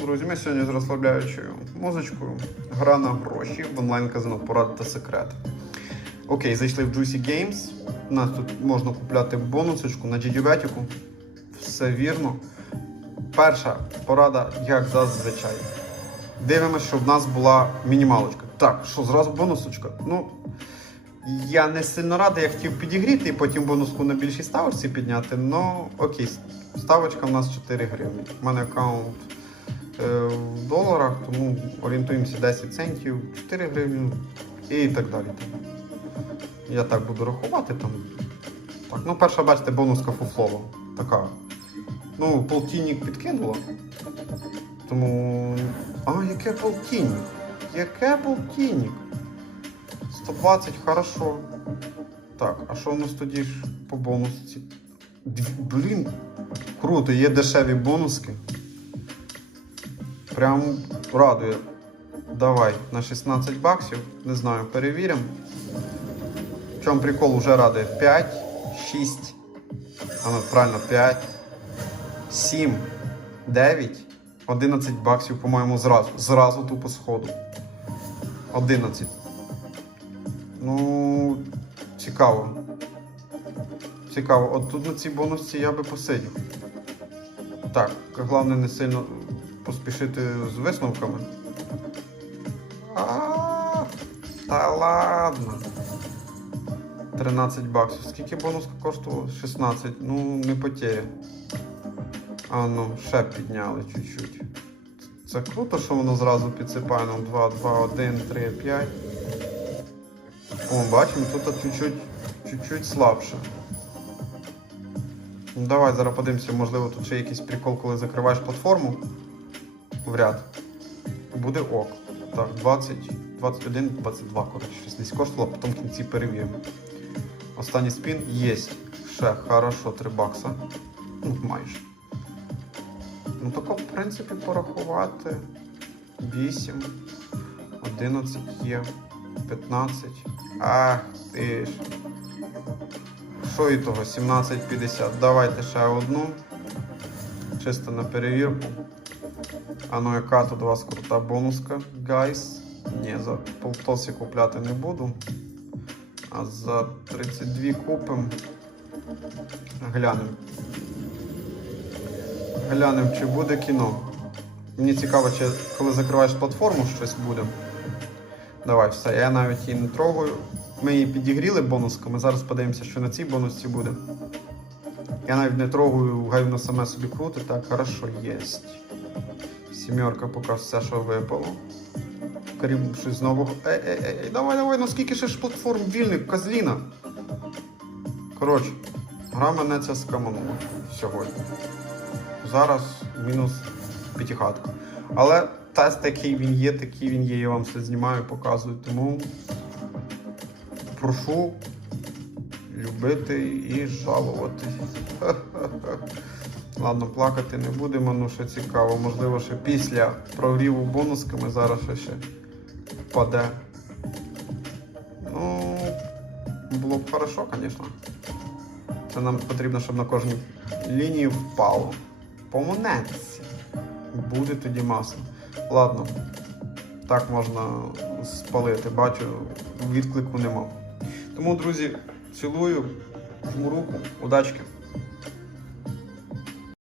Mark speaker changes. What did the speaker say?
Speaker 1: Друзі, ми сьогодні з розслабляючою музичкою. Гра на гроші в онлайн-казино поради та секрети. Окей, зайшли в Juicy Games. У нас тут можна купляти бонусочку на GGBet. Все вірно. Перша порада, як зазвичай. Дивимося, щоб в нас була мінімалочка. Так, що зразу бонусочка? Ну, я не сильно радий, я хотів підігріти і потім бонуску на більшій ставочці підняти. Ну, окей, ставочка в нас 4 гривні. У мене аккаунт в доларах, тому орієнтуємося 10 центів, 4 гривні і так далі. Я так буду рахувати там. Так, ну перша, бачите, бонуска фуфлова. Така. Ну, полтинник підкинула. Тому. А, яке полтинник? Яке полтинник? 120, хорошо. Так, а що у нас тоді ж по бонусці? Блін, круто, є дешеві бонуски. Прям радує. Давай на 16 баксів. Не знаю, перевіримо. В чому прикол уже радує? 5, 6. А ну, правильно, 5, 7, 9, 11 баксів, по-моєму, зразу. Зразу тупо сходу. 11. Ну, цікаво. Цікаво. От тут на цій бонусці я би посидів. Так, головне не сильно поспішити з висновками. А, та ладно. 13 баксів. Скільки бонуска коштувала? 16. Ну, не потеря. А ну, ще підняли чуть-чуть. Це круто, що воно зразу підсипає нам 2, 2, 1, 3, 5. О, бачимо, тут чуть-чуть, чуть-чуть слабше. Ну, давай зараз подивимося, можливо, тут ще якийсь прикол, коли закриваєш платформу в ряд. Буде ок. Так, 20, 21, 22, коротше, щось десь коштувало, потім в кінці перевіримо. Останній спін є. Ще хорошо, 3 бакса. Ну, майже. Ну, тако, в принципі, порахувати. 8, 11 є, 15. Ах ти ж. Що і того? 17,50. Давайте ще одну. Чисто на перевірку. А ну яка тут у вас крута бонуска, гайс? Ні, за полтосі купляти не буду. А за 32 купимо. Глянемо. Глянемо, чи буде кіно. Мені цікаво, чи коли закриваєш платформу, щось буде. Давай, все, я навіть її не трогаю. Ми її підігріли бонусками. Зараз подивимося, що на цій бонусці буде. Я навіть не трогаю, гай воно саме собі крути. Так, хорошо, єсть. Сімерка поки все, що випало. Крім щось знову. Ей, ей, ей, давай, давай, ну скільки ще ж платформ вільних, козліна. Коротше, гра мене ця скаманула сьогодні. Зараз мінус п'ятихатка. Але тест, який він є, такий він є, я вам все знімаю, показую. Тому прошу любити і жалувати. Ладно, плакати не будемо, ну що цікаво. Можливо, ще після прогріву бонусками зараз ще, впаде. Ну, було б хорошо, звісно. Це нам потрібно, щоб на кожній лінії впало. По монетці. Буде тоді масло. Ладно. Так можна спалити. Бачу, відклику нема. Тому, друзі, цілую, жму руку, удачки.